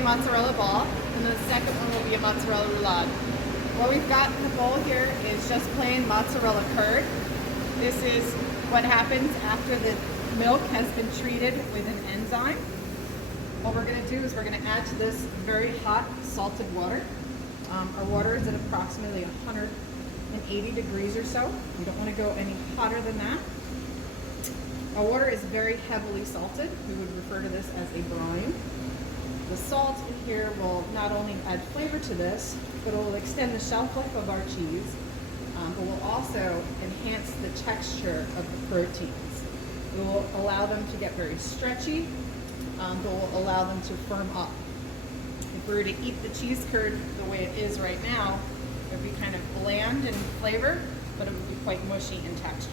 plain mozzarella ball, and the second one will be a mozzarella roulade. What we've got in the bowl here is just plain mozzarella curd. This is what happens after the milk has been treated with an enzyme. What we're going to do is we're going to add to this very hot salted water. Our water is at approximately 180 degrees or so. We don't want to go any hotter than that. Our water is very heavily salted. We would refer to this as a brine. The salt in here will not only add flavor to this, but it will extend the shelf life of our cheese, but will also enhance the texture of the proteins. It will allow them to get very stretchy, but will allow them to firm up. If we were to eat the cheese curd the way it is right now, it would be kind of bland in flavor, but it would be quite mushy in texture.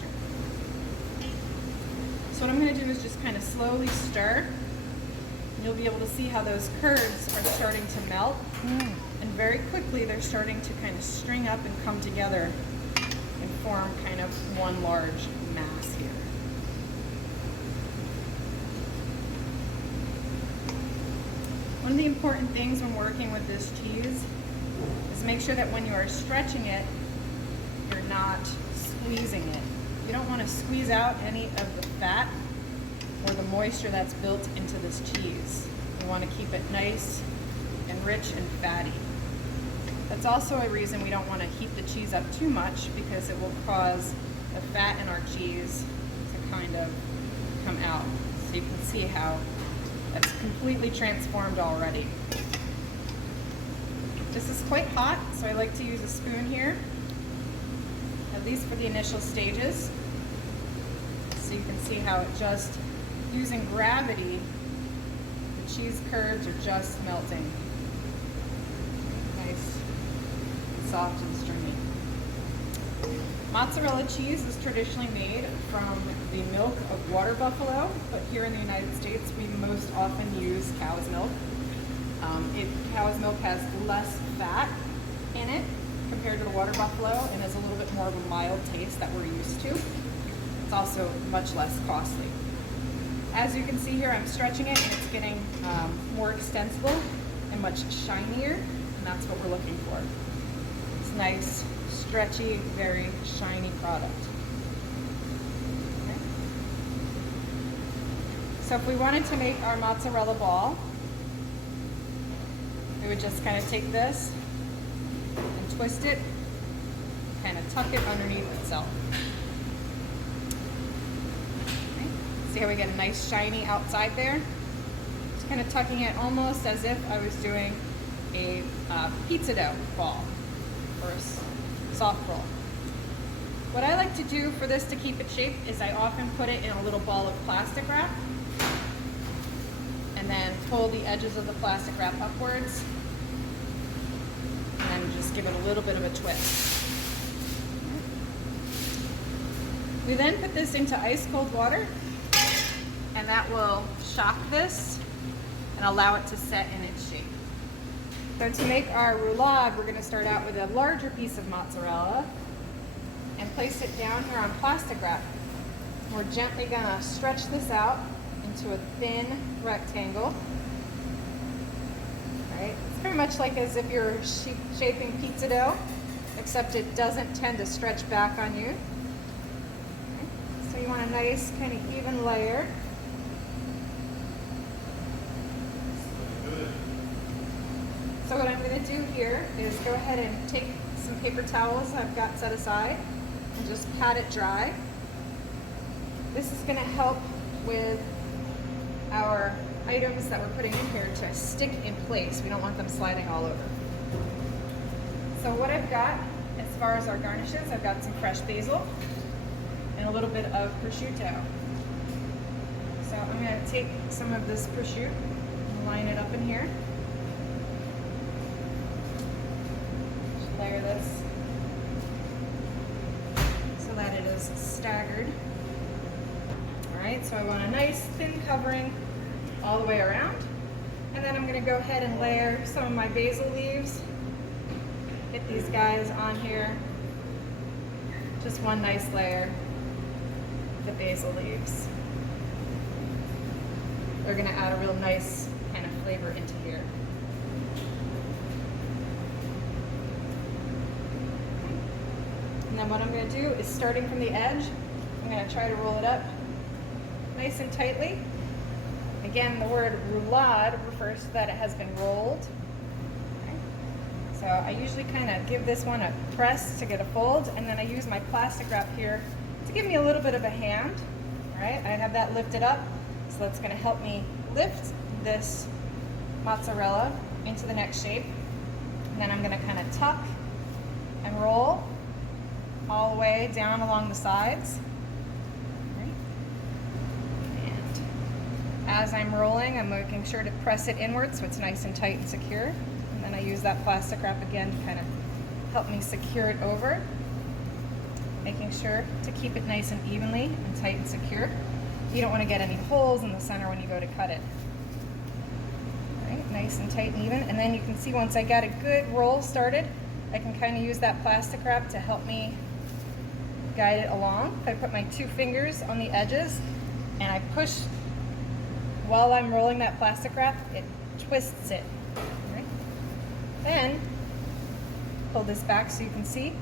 So what I'm going to do is just kind of slowly stir. And you'll be able to see how those curds are starting to melt. And very quickly they're starting to kind of string up and come together and form kind of one large mass here. One of the important things when working with this cheese is make sure that when you are stretching it, you're not squeezing it. You don't want to squeeze out any of the fat or the moisture that's built into this cheese. You want to keep it nice and rich and fatty. That's also a reason we don't want to heat the cheese up too much, because it will cause the fat in our cheese to kind of come out. So you can see how that's completely transformed already. This is quite hot, so I like to use a spoon here, at least for the initial stages. So you can see how it just, using gravity, the cheese curds are just melting. Nice, and soft and stringy. Mozzarella cheese is traditionally made from the milk of water buffalo, but here in the United States we most often use cow's milk. Cow's milk has less fat in it compared to the water buffalo, and is a little bit more of a mild taste that we're used to. It's also much less costly. As you can see here, I'm stretching it and it's getting more extensible and much shinier, and that's what we're looking for. It's nice, stretchy, very shiny product. Okay. So if we wanted to make our mozzarella ball, we would just kind of take this and twist it, kind of tuck it underneath itself. Okay. See how we get a nice shiny outside there? Just kind of tucking it almost as if I was doing a pizza dough ball or a soft roll. What I like to do for this to keep it shaped is I often put it in a little ball of plastic wrap and then pull the edges of the plastic wrap upwards and just give it a little bit of a twist. We then put this into ice cold water, and that will shock this and allow it to set in its shape. So to make our roulade, we're going to start out with a larger piece of mozzarella and place it down here on plastic wrap. We're gently going to stretch this out into a thin rectangle. Right? It's very much like as if you're shaping pizza dough, except it doesn't tend to stretch back on you. Okay? So you want a nice kind of even layer. So what I'm going to do here is go ahead and take some paper towels I've got set aside and just pat it dry. This is going to help with our items that we're putting in here to stick in place. We don't want them sliding all over. So what I've got as far as our garnishes, I've got some fresh basil and a little bit of prosciutto. So I'm going to take some of this prosciutto and line it up in here. Just layer this so that it is staggered. Alright, so I want a nice thin covering all the way around. And then I'm going to go ahead and layer some of my basil leaves. Get these guys on here. Just one nice layer of the basil leaves. They're going to add a real nice kind of flavor into here. then what I'm going to do is, starting from the edge, I'm going to try to roll it up nice and tightly. Again, the word roulade refers to that it has been rolled. Okay. So I usually kind of give this one a press to get a fold, and then I use my plastic wrap here to give me a little bit of a hand. All right, I have that lifted up, so that's going to help me lift this mozzarella into the next shape. And then I'm going to kind of tuck and roll all the way down along the sides. And as I'm rolling, I'm making sure to press it inward so it's nice and tight and secure. And then I use that plastic wrap again to kind of help me secure it over, making sure to keep it nice and evenly and tight and secure. You don't want to get any holes in the center when you go to cut it. All right, nice and tight and even. And then you can see once I got a good roll started, I can kind of use that plastic wrap to help me guide it along. If I put my 2 fingers on the edges and I push while I'm rolling that plastic wrap, it twists it. Right? Then pull this back so you can see.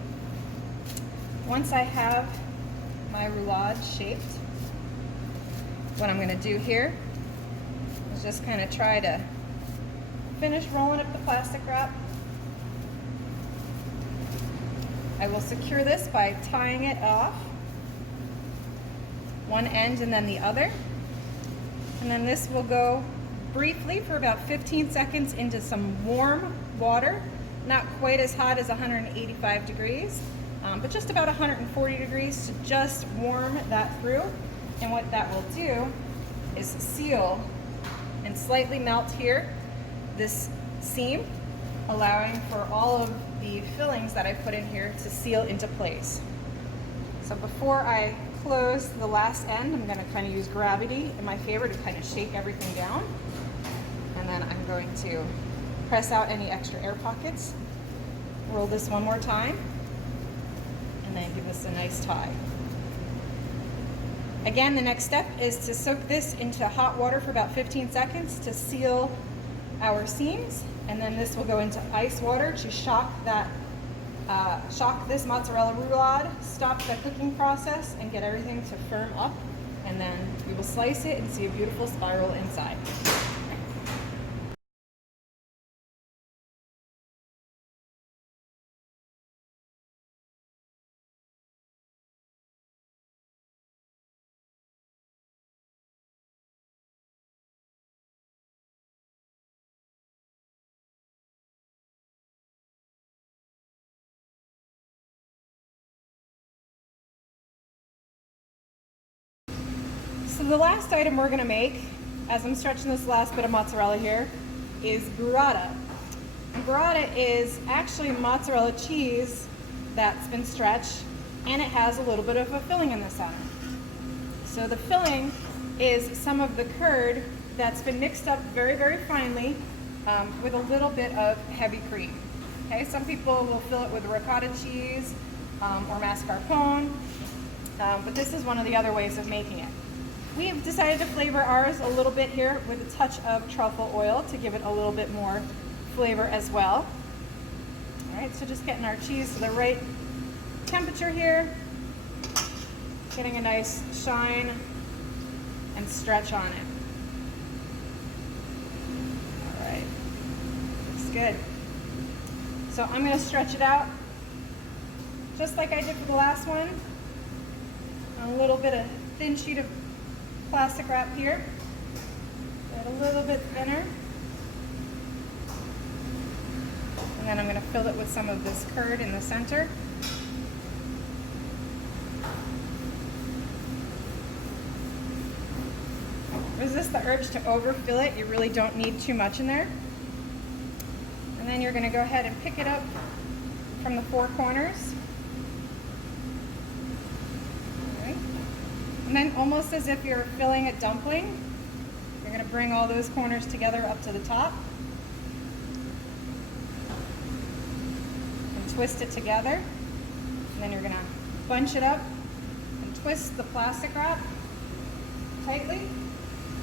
Once I have my roulade shaped, what I'm going to do here is just kind of try to finish rolling up the plastic wrap. I will secure this by tying it off, one end and then the other. And then this will go briefly for about 15 seconds into some warm water, not quite as hot as 185 degrees, but just about 140 degrees to just warm that through. And what that will do is seal and slightly melt here this seam, allowing for all of the fillings that I put in here to seal into place. So before I close the last end, I'm going to kind of use gravity in my favor to kind of shake everything down. And then I'm going to press out any extra air pockets, roll this one more time, and then give this a nice tie. Again, the next step is to soak this into hot water for about 15 seconds to seal our seams, and then this will go into ice water to shock this mozzarella roulade, stop the cooking process, and get everything to firm up, and then we will slice it and see a beautiful spiral inside. So the last item we're going to make, as I'm stretching this last bit of mozzarella here, is burrata. And burrata is actually mozzarella cheese that's been stretched, and it has a little bit of a filling in the center. So the filling is some of the curd that's been mixed up very, very finely with a little bit of heavy cream. Okay, some people will fill it with ricotta cheese or mascarpone, but this is one of the other ways of making it. We've decided to flavor ours a little bit here with a touch of truffle oil to give it a little bit more flavor as well. All right, so just getting our cheese to the right temperature here, getting a nice shine and stretch on it. All right, looks good. So I'm going to stretch it out just like I did for the last one. A little bit of thin sheet of plastic wrap here, get a little bit thinner, and then I'm going to fill it with some of this curd in the center. Resist the urge to overfill it. You really don't need too much in there. And then you're going to go ahead and pick it up from the 4 corners. And then, almost as if you're filling a dumpling, you're going to bring all those corners together up to the top and twist it together. And then you're going to bunch it up and twist the plastic wrap tightly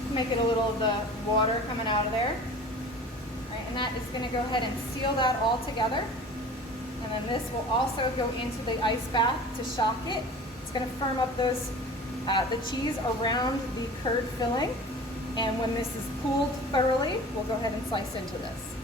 to make it a little of the water coming out of there. All right, and that is going to go ahead and seal that all together. And then this will also go into the ice bath to shock it. It's going to firm up those the cheese around the curd filling. And when this is cooled thoroughly, we'll go ahead and slice into this.